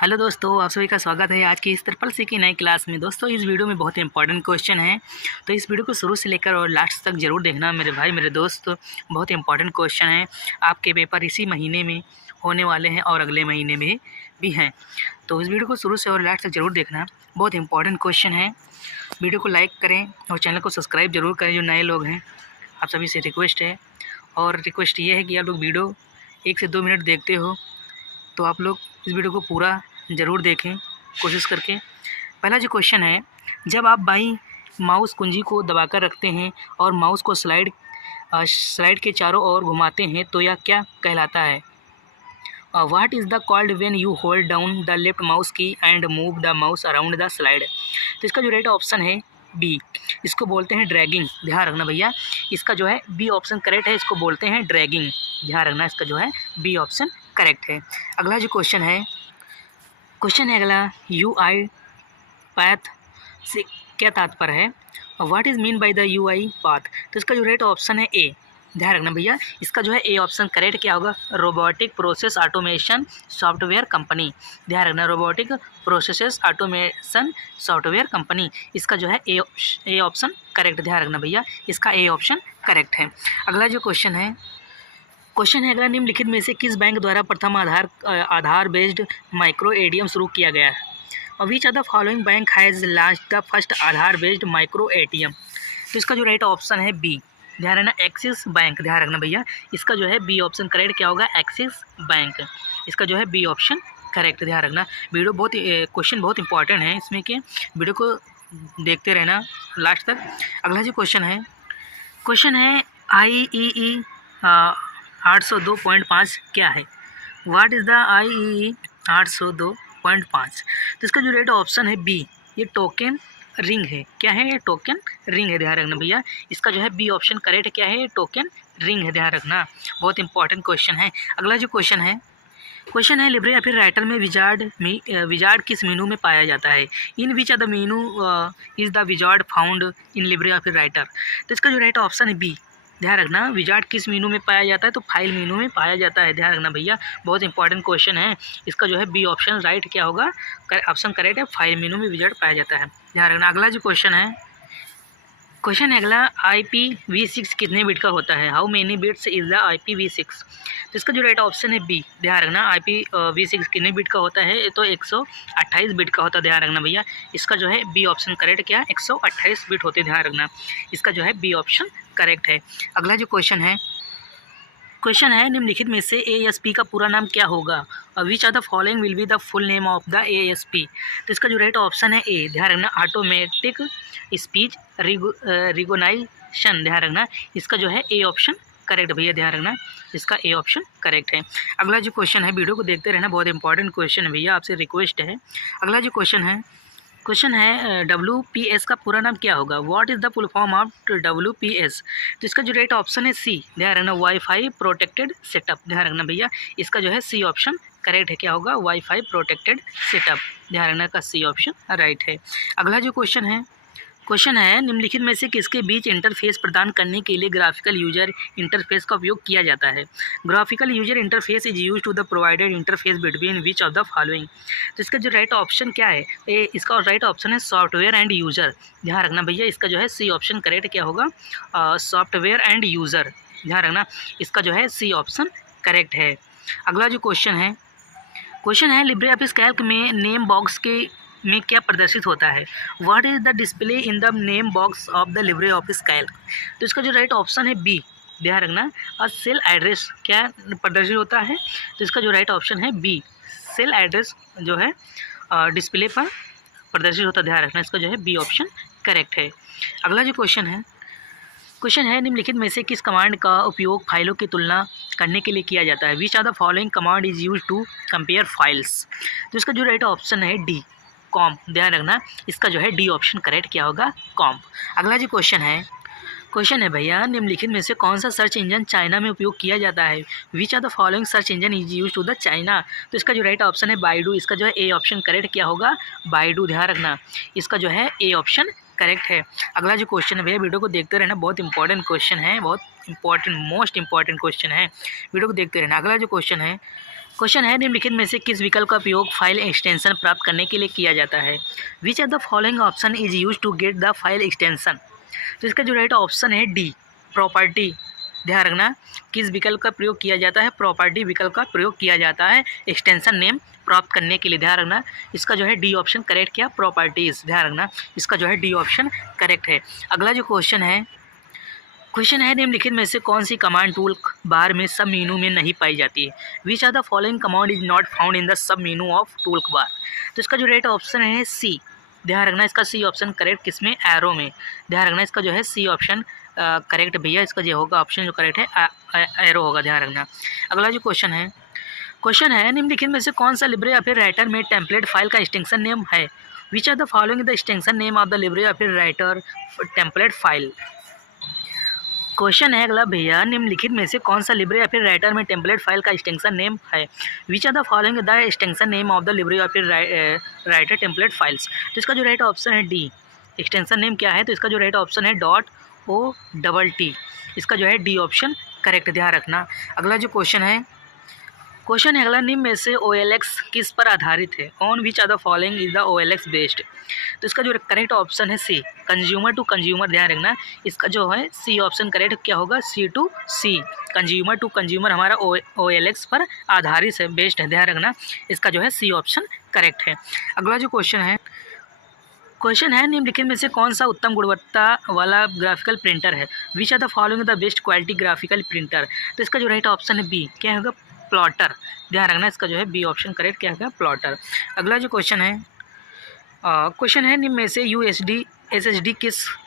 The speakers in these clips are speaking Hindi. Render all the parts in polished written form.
हेलो दोस्तों, आप सभी का स्वागत है आज की इस ट्रिपल सी की नई क्लास में। दोस्तों, इस वीडियो में बहुत ही इंपॉर्टेंट क्वेश्चन है, तो इस वीडियो को शुरू से लेकर और लास्ट तक ज़रूर देखना मेरे भाई मेरे दोस्त। बहुत ही इंपॉर्टेंट क्वेश्चन है, आपके पेपर इसी महीने में होने वाले हैं और अगले महीने में भी हैं, तो इस वीडियो को शुरू से और लास्ट तक ज़रूर देखना। बहुत इंपॉर्टेंट क्वेश्चन है। वीडियो को लाइक करें और चैनल को सब्सक्राइब जरूर करें जो नए लोग हैं, आप सभी से रिक्वेस्ट है। और रिक्वेस्ट ये है कि आप लोग वीडियो 1 से 2 मिनट देखते हो तो आप लोग इस वीडियो को पूरा ज़रूर देखें कोशिश करके। पहला जो क्वेश्चन है, जब आप बाईं माउस कुंजी को दबाकर रखते हैं और माउस को स्लाइड के चारों ओर घुमाते हैं तो यह क्या कहलाता है? What is the called when you hold down the left mouse key and move the mouse around the slide? तो इसका जो राइट ऑप्शन है बी, इसको बोलते हैं ड्रैगिंग। ध्यान रखना भैया, इसका जो है बी ऑप्शन करेक्ट है, इसको बोलते हैं ड्रैगिंग। ध्यान रखना, इसका जो है बी ऑप्शन करेक्ट है। अगला जो क्वेश्चन है अगला, UI पाथ से क्या तात्पर्य है? What is mean by the UI path? तो इसका जो राइट ऑप्शन है ए। ध्यान रखना भैया, इसका जो है ए ऑप्शन करेक्ट क्या होगा? Robotic process automation software company. ध्यान रखना, robotic process automation software company, इसका जो है ए ऑप्शन करेक्ट। ध्यान रखना भैया, इसका ए ऑप्शन करेक्ट है। अगला जो क्वेश्चन है अगला, निम्नलिखित में से किस बैंक द्वारा प्रथम आधार बेस्ड माइक्रो एटीएम शुरू किया गया है? और which are the following bank has launch the first Aadhaar based micro ATM? तो इसका जो राइट ऑप्शन है बी। ध्यान रखना, एक्सिस बैंक। ध्यान रखना भैया, इसका जो है बी ऑप्शन करेक्ट क्या होगा? एक्सिस बैंक, इसका जो है बी ऑप्शन करेक्ट। ध्यान रखना, वीडियो क्वेश्चन बहुत इंपॉर्टेंट है, इसमें कि वीडियो को देखते रहना लास्ट तक। अगला जो क्वेश्चन है IEE 802.5 क्या है? What is the IEE 802.5? तो इसका जो राइट ऑप्शन है बी, ये टोकन रिंग है। क्या है? ये टोकन रिंग है। ध्यान रखना भैया, इसका जो है बी ऑप्शन करेक्ट क्या है? ये टोकन रिंग है। ध्यान रखना, बहुत इंपॉर्टेंट क्वेश्चन है। अगला जो क्वेश्चन है लिब्रे या फिर राइटर में विजार्ड किस मीनू में पाया जाता है? In which are the menu is the wizard found in Libre या फिर राइटर? तो इसका जो राइट ऑप्शन है बी। ध्यान रखना, विजार्ड किस मीनू में पाया जाता है? तो फाइल मीनू में पाया जाता है। ध्यान रखना भैया, बहुत इंपॉर्टेंट क्वेश्चन है, इसका जो है बी ऑप्शन राइट क्या होगा? ऑप्शन करेक्ट है, फाइल मीनू में विजार्ड पाया जाता है। ध्यान रखना। अगला जो क्वेश्चन है अगला, IPv6 कितने बिट का होता है? How many bits is the IPv6? तो इसका जो राइट ऑप्शन है बी। ध्यान रखना, IPv6 कितने बिट का होता है? तो 128 बिट का होता है। ध्यान रखना भैया, इसका जो है बी ऑप्शन करेक्ट क्या? 128 बिट होते हैं। ध्यान रखना, इसका जो है बी ऑप्शन करेक्ट है। अगला जो क्वेश्चन है निम्नलिखित में से ASP का पूरा नाम क्या होगा? Which are the following will be the full name of the ASP? तो इसका जो राइट ऑप्शन है ए। ध्यान रखना, ऑटोमेटिक स्पीच रिकॉग्निशन। ध्यान रखना, इसका जो है ए ऑप्शन करेक्ट भैया। ध्यान रखना, इसका ए ऑप्शन करेक्ट है। अगला जो क्वेश्चन है, वीडियो को देखते रहना, बहुत इंपॉर्टेंट क्वेश्चन है भैया, आपसे रिक्वेस्ट है। अगला जो क्वेश्चन है WPS का पूरा नाम क्या होगा? What is the full form of WPS? तो इसका जो राइट ऑप्शन है सी। ध्यान रखना, वाईफाई प्रोटेक्टेड सेटअप। ध्यान रखना भैया, इसका जो है सी ऑप्शन करेक्ट है। क्या होगा? Wifi protected setup. ध्यान रखना, का सी ऑप्शन राइट है। अगला जो क्वेश्चन है निम्नलिखित में से किसके बीच इंटरफेस प्रदान करने के लिए ग्राफिकल यूजर इंटरफेस का उपयोग किया जाता है? Graphical user interface is use to the provided interface between which of the following? तो इसका जो राइट ऑप्शन क्या है? इसका राइट ऑप्शन है सॉफ्टवेयर एंड यूज़र। ध्यान रखना भैया, इसका जो है सी ऑप्शन करेक्ट क्या होगा? Software and user. ध्यान रखना, इसका जो है सी ऑप्शन करेक्ट है। अगला जो क्वेश्चन है लिब्रे ऑफिस कैल्क में नेम बॉक्स में क्या प्रदर्शित होता है? What is the display in the name box of the Libre office Calc? तो इसका जो राइट ऑप्शन है बी। ध्यान रखना, और सेल एड्रेस क्या प्रदर्शित होता है? तो इसका जो राइट ऑप्शन है बी, सेल एड्रेस जो है डिस्प्ले पर प्रदर्शित होता है। ध्यान रखना, इसका जो है बी ऑप्शन करेक्ट है। अगला जो क्वेश्चन है निम्नलिखित में से किस कमांड का उपयोग फाइलों की तुलना करने के लिए किया जाता है? Which are the following command is use to compare files? तो इसका जो राइट ऑप्शन है डी, कॉम्प। ध्यान रखना, इसका जो है डी ऑप्शन करेक्ट क्या होगा? कॉम्प। अगला जो क्वेश्चन है भैया, निम्नलिखित में से कौन सा सर्च इंजन चाइना में उपयोग किया जाता है? Which are the following search engine is use to the China? तो इसका जो राइट ऑप्शन है बाइडू, इसका जो है ए ऑप्शन करेक्ट क्या होगा? बाइडू। ध्यान रखना, इसका जो है ए ऑप्शन करेक्ट है। अगला जो क्वेश्चन है भैया, वीडियो को देखते रहना, बहुत इंपॉर्टेंट क्वेश्चन है, बहुत इंपॉर्टेंट मोस्ट इंपॉर्टेंट क्वेश्चन है, वीडियो को देखते रहना। अगला जो क्वेश्चन है निम्नलिखित में से किस विकल्प का उपयोग फाइल एक्सटेंशन प्राप्त करने के लिए किया जाता है। Which are the following option is use to get the file extension. तो इसका जो राइट ऑप्शन है डी, प्रॉपर्टी। ध्यान रखना, किस विकल्प का प्रयोग किया जाता है, प्रॉपर्टी विकल्प का प्रयोग किया जाता है एक्सटेंशन नेम प्राप्त करने के लिए। ध्यान रखना, इसका जो है डी ऑप्शन करेक्ट किया, प्रॉपर्टीज़। ध्यान रखना, इसका जो है डी ऑप्शन करेक्ट है। अगला जो क्वेश्चन है निम्नलिखित में से कौन सी कमांड टूल बार में सब मेनू में नहीं पाई जाती है। Which are the following command is not found in the सब मेनू ऑफ टूल बार। तो इसका जो राइट ऑप्शन है सी। ध्यान रखना, इसका सी ऑप्शन करेक्ट किसमें, एरो में। ध्यान रखना, इसका जो है सी ऑप्शन करेक्ट भैया, इसका जो होगा ऑप्शन जो करेक्ट है एरो होगा। ध्यान रखना। अगला जो क्वेश्चन है निम्नलिखित में से कौन सा लिब्रे ऑफिस राइटर में टेम्पलेट फाइल का एक्सटेंशन नेम है। Which are the following the extension name of the Libre office writer template file. Question है अगला भैया, निम्नलिखित में से कौन सा लिब्रे ऑफिस राइटर में टेम्पलेट फाइल का एक्सटेंशन नेम है। Which are the following the extension name of the Libre office writer template files. तो इसका जो राइट ऑप्शन है डी, एक्सटेंशन नेम क्या है, तो इसका जो राइट ऑप्शन है .OTT। इसका जो है डी ऑप्शन करेक्ट। ध्यान रखना। अगला जो क्वेश्चन है अगला, निम्न में से OLX किस पर आधारित है। On which are the following is the OLX based. तो इसका जो करेक्ट ऑप्शन है सी, कंज्यूमर टू कंज्यूमर। ध्यान रखना, इसका जो है सी ऑप्शन करेक्ट क्या होगा, C2C, कंज्यूमर टू कंज्यूमर हमारा OLX पर आधारित है, बेस्ड है। ध्यान रखना, इसका जो है सी ऑप्शन करेक्ट है। अगला जो क्वेश्चन है निम्नलिखित में से कौन सा उत्तम गुणवत्ता वाला ग्राफिकल प्रिंटर है। Which are the following the best quality graphical printer. तो इसका जो राइट ऑप्शन है बी, क्या होगा, प्लॉटर। ध्यान रखना, इसका जो है बी ऑप्शन करेक्ट क्या होगा, प्लॉटर। अगला जो क्वेश्चन है निम्न में से SSD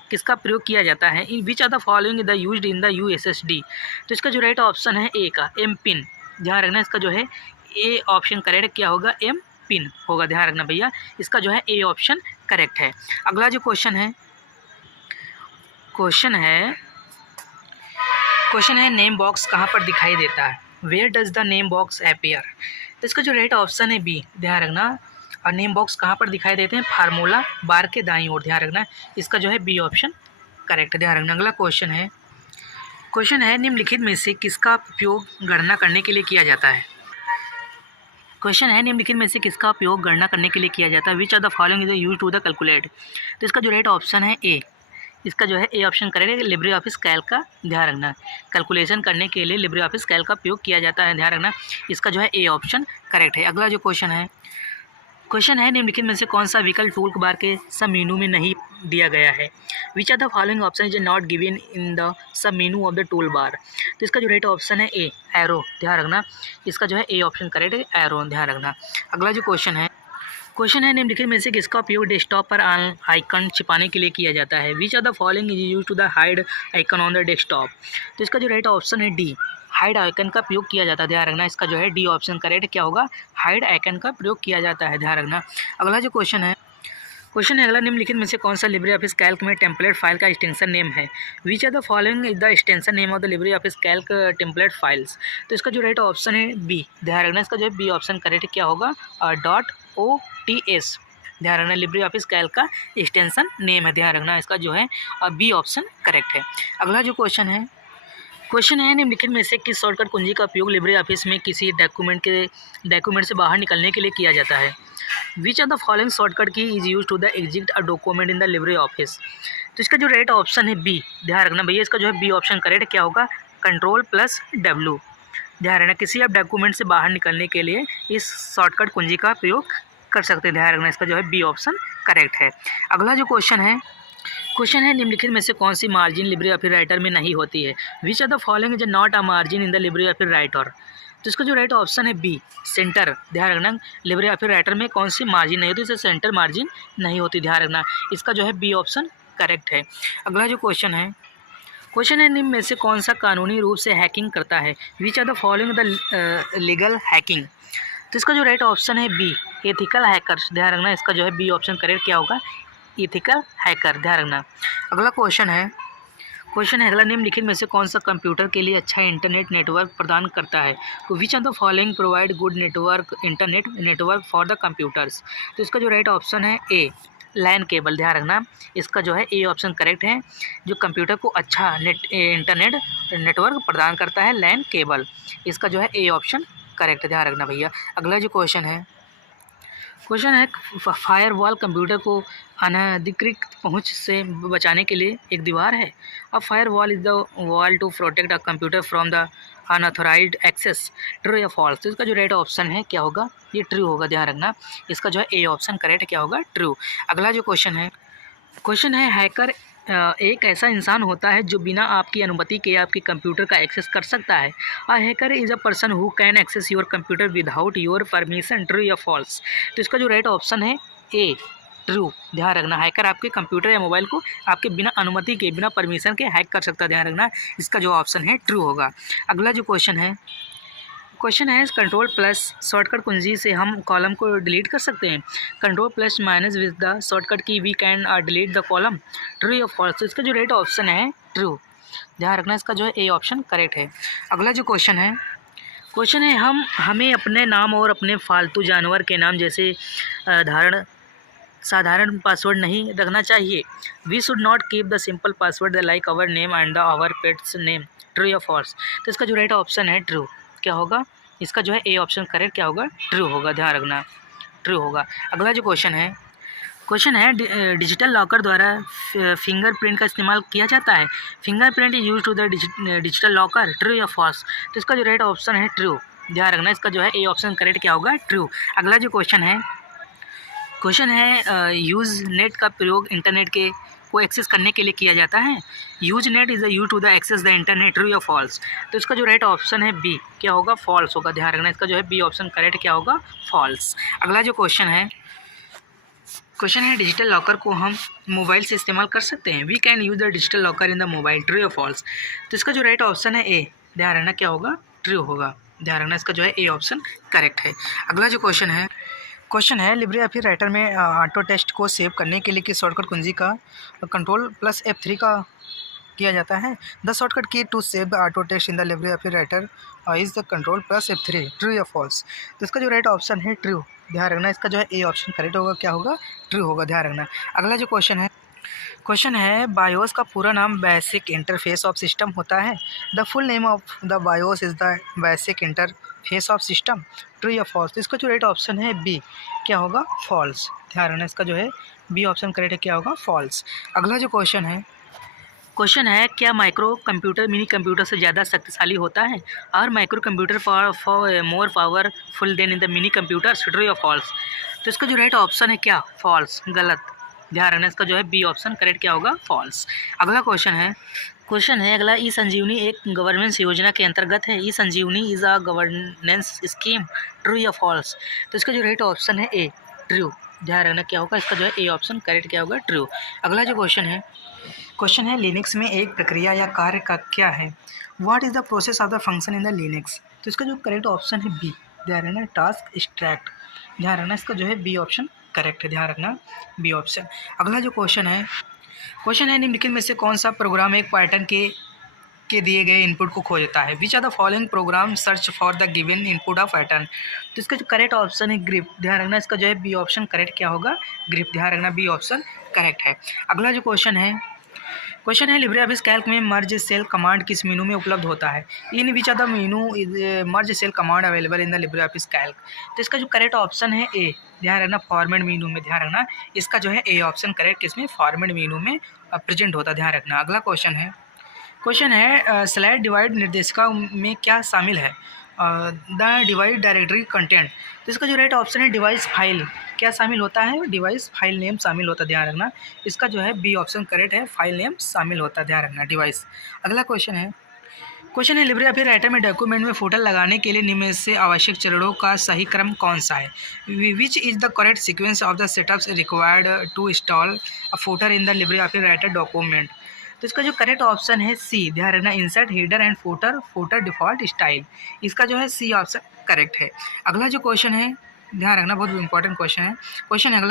किसका प्रयोग किया जाता है। Which are the following the used in the USSD। तो इसका जो राइट ऑप्शन है ए का, एम पिन। ध्यान रखना, इसका जो है ए ऑप्शन करेक्ट क्या होगा, एम पिन होगा। ध्यान रखना भैया, इसका जो है ए ऑप्शन करेक्ट है। अगला जो क्वेश्चन है नेम बॉक्स कहाँ पर दिखाई देता है। Where does the name box appear. तो इसका जो राइट ऑप्शन है बी। ध्यान रखना, और नेम बॉक्स कहाँ पर दिखाई देते हैं, फार्मूला बार के दाईं ओर। ध्यान रखना, इसका जो है बी ऑप्शन करेक्ट। ध्यान रखना। अगला क्वेश्चन है निम्नलिखित में से किसका उपयोग गणना करने के लिए किया जाता है। क्वेश्चन है निम्नलिखित में से किसका उपयोग गणना करने के लिए किया जाता है। Which are the following is use to the calculate. तो इसका जो राइट ऑप्शन है ए, इसका जो है A option correct, Libre office Calc का। ध्यान रखना, कैलकुलेशन करने के लिए लिब्रे ऑफिस कैल्क का उपयोग किया जाता है। ध्यान रखना, इसका जो है ए ऑप्शन करेक्ट है। अगला जो क्वेश्चन है निम्नलिखित में से कौन सा विकल्प टूल बार के सब मेनू में नहीं दिया गया है। Which are the following option is not given in the सब मेनू ऑफ द टूल बार। तो इसका जो राइट ऑप्शन है ए, एरो। ध्यान रखना, इसका जो है ए ऑप्शन करेक्ट है, एरो। ध्यान रखना। अगला जो क्वेश्चन है निम्नलिखित में से किसका उपयोग डेस्कटॉप पर आइकन छिपाने के लिए किया जाता है। Which are the following is use to the hide icon on the desktop. तो इसका जो राइट ऑप्शन है डी, हाइड आइकन का प्रयोग किया जाता है। ध्यान रखना, इसका जो है डी ऑप्शन करेक्ट क्या होगा, हाइड आइकन का प्रयोग किया जाता है। ध्यान रखना। अगला जो क्वेश्चन है अगला, निम्नलिखित में से कौन सा लिब्रे ऑफिस कैल्क में टेम्पलेट फाइल का एक्सटेंशन नेम है। Which are the following is the extension name of the Libre office calc template files. तो इसका जो राइट ऑप्शन है बी। ध्यान रखना, इसका जो है बी ऑप्शन करेक्ट क्या होगा, .OTS। ध्यान रखना, लिब्रे ऑफिस कैल्क का एक्सटेंशन नेम है। ध्यान रखना, इसका जो है बी ऑप्शन करेक्ट है। अगला जो क्वेश्चन है निम्नलिखित में से किस शॉर्टकट कुंजी का उपयोग लिब्रे ऑफिस में किसी डॉक्यूमेंट से बाहर निकलने के लिए किया जाता है। Which are the following shortcut key is use to the exit a document in the Libre office. तो इसका जो राइट ऑप्शन है बी। ध्यान रखना भैया, इसका जो है बी ऑप्शन करेक्ट क्या होगा, Ctrl+W। ध्यान रखना, किसी आप डॉक्यूमेंट से बाहर निकलने के लिए इस शॉर्टकट कुंजी का प्रयोग कर सकते हैं। ध्यान रखना, इसका जो है बी ऑप्शन करेक्ट है। अगला जो क्वेश्चन है निम्नलिखित में से कौन सी मार्जिन लिब्रे ऑफिस राइटर में नहीं होती है। Which are the following is not a margin in the Libre office writer. तो इसका जो राइट ऑप्शन है बी, सेंटर। ध्यान रखना, लिब्रे ऑफिस राइटर में कौन सी मार्जिन नहीं होती, इसे सेंटर मार्जिन नहीं होती। ध्यान रखना, इसका जो है बी ऑप्शन करेक्ट है। अगला जो क्वेश्चन है निम्न में से कौन सा कानूनी रूप से हैकिंग करता है। Which are the following the legal hacking. तो इसका जो राइट ऑप्शन है बी, एथिकल हैकर्स। ध्यान रखना, इसका जो है बी ऑप्शन करेक्ट क्या होगा, एथिकल हैकर। ध्यान रखना। अगला क्वेश्चन है अगला, निम्नलिखित में से कौन सा कंप्यूटर के लिए अच्छा इंटरनेट नेटवर्क प्रदान करता है। तो which are the following provide good internet network for the computers. तो इसका जो राइट ऑप्शन है ए, लैन केबल। ध्यान रखना, इसका जो है ए ऑप्शन करेक्ट है, जो कंप्यूटर को अच्छा इंटरनेट नेटवर्क प्रदान करता है, लैन केबल। इसका जो है ए ऑप्शन करेक्ट, ध्यान रखना भैया। अगला जो क्वेश्चन है फायरवॉल कंप्यूटर को अनधिकृत पहुंच से बचाने के लिए एक दीवार है। अब firewall is the wall to protect a computer from the unauthorized access, true या फॉल्स। तो इसका जो राइट ऑप्शन है क्या होगा, ये ट्रू होगा, ध्यान रखना। इसका जो है ए ऑप्शन करेक्ट क्या होगा, ट्रू। अगला जो क्वेश्चन है हैकर एक ऐसा इंसान होता है जो बिना आपकी अनुमति के आपके कंप्यूटर का एक्सेस कर सकता है। A hacker is a person who can access your computer without your permission, true या फॉल्स। तो इसका जो राइट ऑप्शन है ए, ट्रू, ध्यान रखना। हैकर आपके कंप्यूटर या मोबाइल को आपके बिना अनुमति के, बिना परमिशन के हैक कर सकता है, ध्यान रखना। इसका जो ऑप्शन है ट्रू होगा। अगला जो क्वेश्चन है कंट्रोल प्लस शॉर्टकट कुंजी से हम कॉलम को डिलीट कर सकते हैं। Control plus minus with the shortcut key we can delete the column, true या फॉल्स। तो इसका जो राइट ऑप्शन है ट्रू, ध्यान रखना। इसका जो है ए ऑप्शन करेक्ट है। अगला जो क्वेश्चन है हमें अपने नाम और अपने पालतू जानवर के नाम जैसे साधारण पासवर्ड नहीं रखना चाहिए। We should not keep the simple password like our name and the our pets name, true या फॉल्स। तो इसका जो राइट ऑप्शन है ट्रू क्या होगा, इसका जो है ए ऑप्शन करेक्ट क्या होगा, ट्रू होगा, ध्यान रखना, ट्रू होगा। अगला जो क्वेश्चन है डिजिटल लॉकर द्वारा फिंगरप्रिंट का इस्तेमाल किया जाता है। Fingerprint is use to the digital locker, true या फॉल्स। तो इसका जो राइट ऑप्शन है ट्रू, ध्यान रखना। इसका जो है ए ऑप्शन करेक्ट क्या होगा, ट्रू। अगला जो क्वेश्चन है यूज नेट का प्रयोग इंटरनेट को एक्सेस करने के लिए किया जाता है। Usenet is use to the access the internet, true या फॉल्स। तो इसका जो राइट ऑप्शन है बी क्या होगा, फॉल्स होगा, ध्यान रखना। इसका जो है बी ऑप्शन करेक्ट क्या होगा, फॉल्स। अगला जो क्वेश्चन है डिजिटल लॉकर को हम मोबाइल से इस्तेमाल कर सकते हैं। We can use the digital locker in the mobile, true या फॉल्स। तो इसका जो राइट ऑप्शन है ए, ध्यान रखना क्या होगा, ट्रू होगा, ध्यान रखना। इसका जो है ए ऑप्शन करेक्ट है। अगला जो क्वेश्चन है लिब्रे ऑफिस राइटर में ऑटो टेक्स्ट को सेव करने के लिए किस शॉर्टकट कुंजी का कंट्रोल प्लस F3 का किया जाता है। The shortcut key to save the auto text in the Libre office writer is the control plus F3, true या फॉल्स। तो इसका जो राइट ऑप्शन है ट्रू, ध्यान रखना। इसका जो है ए ऑप्शन करेक्ट होगा, क्या होगा, ट्रू होगा, ध्यान रखना। अगला जो क्वेश्चन है बायोस का पूरा नाम बेसिक इंटरफेस ऑफ सिस्टम होता है। The full name of the BIOS is the basic interface of system, true या फॉल्स। तो इसका जो राइट ऑप्शन है बी क्या होगा, फॉल्स, ध्यान रखना। इसका जो है बी ऑप्शन करेक्ट है, क्या होगा, फॉल्स। अगला जो क्वेश्चन है क्या माइक्रो कंप्यूटर मिनी कंप्यूटर से ज़्यादा शक्तिशाली होता है। और micro computer for more powerful then in the mini computer, true या फॉल्स। तो इसका जो राइट ऑप्शन है क्या, फॉल्स, गलत, ध्यान रखना। इसका जो है बी ऑप्शन करेक्ट क्या होगा, फॉल्स। अगला क्वेश्चन है अगला ई संजीवनी एक गवर्नेंस योजना के अंतर्गत है। E Sanjeevani is a governance scheme, true या फॉल्स। तो इसका जो राइट ऑप्शन है ए, ट्रू, ध्यान रखना क्या होगा, इसका जो है ए ऑप्शन करेक्ट क्या होगा, ट्रू। अगला जो क्वेश्चन है लिनक्स में एक प्रक्रिया या कार्य का क्या है। What is the process of the function in the Linux. तो इसका जो करेक्ट ऑप्शन है बी, ध्यान रखना, टास्क एक्सट्रैक्ट, ध्यान रखना। इसका जो है बी ऑप्शन करेक्ट है, ध्यान रखना, बी ऑप्शन। अगला जो क्वेश्चन है निम्नलिखित में से कौन सा प्रोग्राम एक पैटर्न के दिए गए इनपुट को खोजता है। Which are the following program search for the given input of pattern. तो इसका जो करेक्ट ऑप्शन है ग्रिप, ध्यान रखना। इसका जो है बी ऑप्शन करेक्ट क्या होगा, ग्रिप, ध्यान रखना, बी ऑप्शन करेक्ट है। अगला जो क्वेश्चन है लिब्रे ऑफिस कैल्क में मर्ज सेल कमांड किस मेनू में उपलब्ध होता है। In which are the menu merge cell command available in the Libre office Calc. तो इसका जो करेक्ट ऑप्शन है ए, ध्यान रखना, फॉर्मेट मेनू में, ध्यान रखना। इसका जो है ए ऑप्शन करेक्ट इसमें फॉर्मेट मेनू में प्रेजेंट होता है, ध्यान रखना। अगला क्वेश्चन है स्लाइड डिवाइड निर्देशिका में क्या शामिल है। The divide directory content. तो इसका जो राइट ऑप्शन है डिवाइस फाइल क्या शामिल होता है, डिवाइस फाइल नेम शामिल होता है, ध्यान रखना। इसका जो है बी ऑप्शन करेक्ट है, फाइल नेम शामिल होता है, ध्यान रखना, डिवाइस। अगला क्वेश्चन है लिब्रे ऑफिस राइटर में डॉक्यूमेंट में फोल्डर लगाने के लिए निम्न से आवश्यक चरणों का सही क्रम कौन सा है। Which is the correct sequence of the setups required to install a folder in the Libre office writer document. तो इसका जो करेक्ट ऑप्शन है सी, ध्यान रखना, insert header and folder default style. इसका जो है सी ऑप्शन करेक्ट है। अगला जो क्वेश्चन है, ध्यान रखना, बहुत इंपॉर्टेंट क्वेश्चन है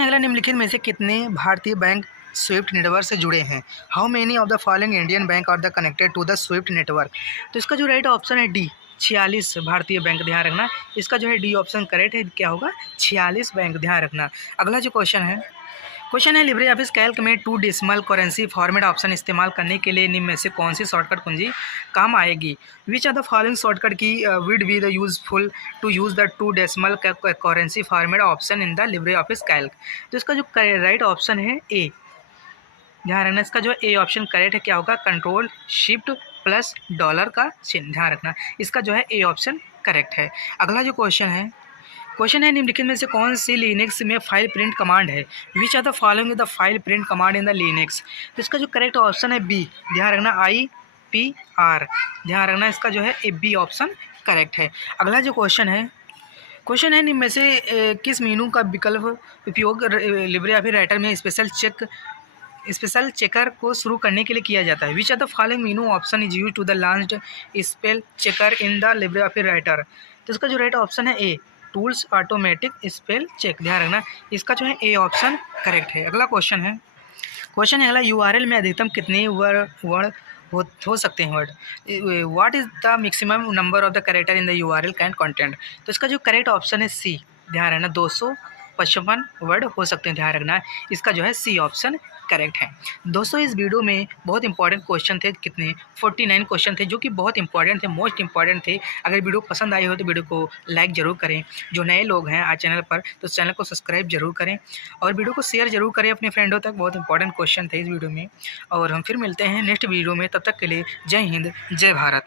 अगला निम्नलिखित में से कितने भारतीय बैंक स्विफ्ट नेटवर्क से जुड़े हैं। How many of the following Indian bank are the connected to the SWIFT network. तो इसका जो राइट ऑप्शन है डी, 46 भारतीय बैंक, ध्यान रखना। इसका जो है डी ऑप्शन करेक्ट है, क्या होगा, 46 बैंक, ध्यान रखना। अगला जो क्वेश्चन क्वेश्चन है लिब्रे ऑफिस कैल्क में 2 डेसिमल करेंसी फॉर्मेट ऑप्शन इस्तेमाल करने के लिए निम्न में से कौन सी शॉर्टकट कुंजी काम आएगी। Which are the following shortcut key would be the useful to use the 2 decimal currency format option in the Libre office Calc. तो इसका जो राइट ऑप्शन है ए, ध्यान रखना इसका जो ए ऑप्शन करेक्ट है क्या होगा, कंट्रोल शिफ्ट प्लस डॉलर का चिन्ह, ध्यान रखना इसका जो है ए ऑप्शन करेक्ट है। अगला जो क्वेश्चन है निम्नलिखित में से कौन सी लिनक्स में फाइल प्रिंट कमांड है। Which are the following the file print command in the Linux. तो इसका जो करेक्ट ऑप्शन है बी, ध्यान रखना IPR, ध्यान रखना इसका जो है ए बी ऑप्शन करेक्ट है। अगला जो क्वेश्चन है निम्न में से किस मीनू का विकल्प उपयोग लिब्रे ऑफिस राइटर में स्पेशल चेकर को शुरू करने के लिए किया जाता है। Which are the following menu option is use to the launched spell checker in the Libre office writer. तो इसका जो राइट ऑप्शन है A, tools automatic spell check, ध्यान रखना इसका जो है ए ऑप्शन करेक्ट है। अगला क्वेश्चन है अगला URL में अधिकतम कितने वर्ड हो सकते हैं word. What is the maximum number of the character in the URL can content. तो इसका जो करेक्ट ऑप्शन है सी, ध्यान रखना 255 वर्ड हो सकते हैं, ध्यान रखना इसका जो है सी ऑप्शन करेक्ट है। दोस्तों इस वीडियो में बहुत इंपॉर्टेंट क्वेश्चन थे, कितने 49 क्वेश्चन थे जो कि बहुत इंपॉर्टेंट थे, मोस्ट इंपॉर्टेंट थे। अगर वीडियो पसंद आई हो तो वीडियो को लाइक ज़रूर करें, जो नए लोग हैं आज चैनल पर तो चैनल को सब्सक्राइब जरूर करें और वीडियो को शेयर जरूर करें अपने फ्रेंडों तक। बहुत इंपॉर्टेंट क्वेश्चन थे इस वीडियो में और हम फिर मिलते हैं नेक्स्ट वीडियो में, तब तक के लिए जय हिंद जय भारत।